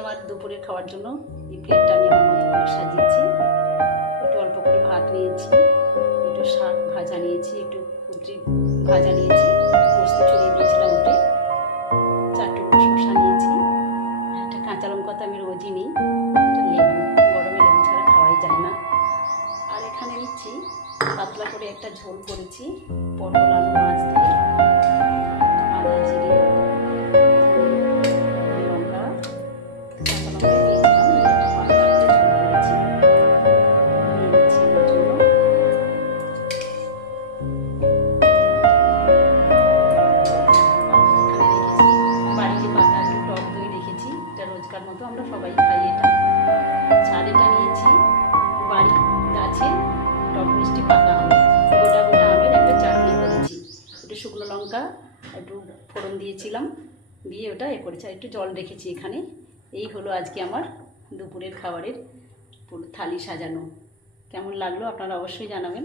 আমার দুপুরের খাওয়ার জন্য এই প্লেটটা আমি আমার মতো করে সাজিয়েছি। একটু অল্প করে ভাত নিয়েছি, একটু শাক ভাজা নিয়েছি, একটু কুদরি ভাজা নিয়েছি, পোস্ত ছড়িয়ে দিয়েছিলাম ওতে, 4 টুকরো শসা নিয়েছি, একটা কাঁচা লঙ্কা তো আমি রোজই নিই, একটা লেবু, গরমে লেবু ছাড়া খাওয়াই যায় না। আর এখানে নিচ্ছি পাতলা করে একটা ঝোল করেছি পটল আলু মাছ দিয়ে, আদা জিরে লঙ্কা কাঁচা লঙ্কা দিয়েছিলাম, একটা পাতলা করে ঝোল করেছি। নিয়ে নিচ্ছি ওর জন্য। এখানে রেখেছি বাড়িতে পাতা একটু টক দই রেখেছি, এটা রোজকার মতো আমরা সবাই খাই এটা। ছাড় এটা নিয়েছি বাড়ি গাছে টক মিষ্টি পাকা আম, গোটা গোটা আমের একটা চাটনি করেছি, একটু শুকনো লঙ্কা একটু ফোড়ন দিয়েছিলাম, দিয়ে ওটা করেছি, আর একটু জল রেখেছি এখানে। এই হলো আজকে আমার দুপুরের খাবারের পুরো থালি সাজানো। কেমন লাগলো আপনারা অবশ্যই জানাবেন।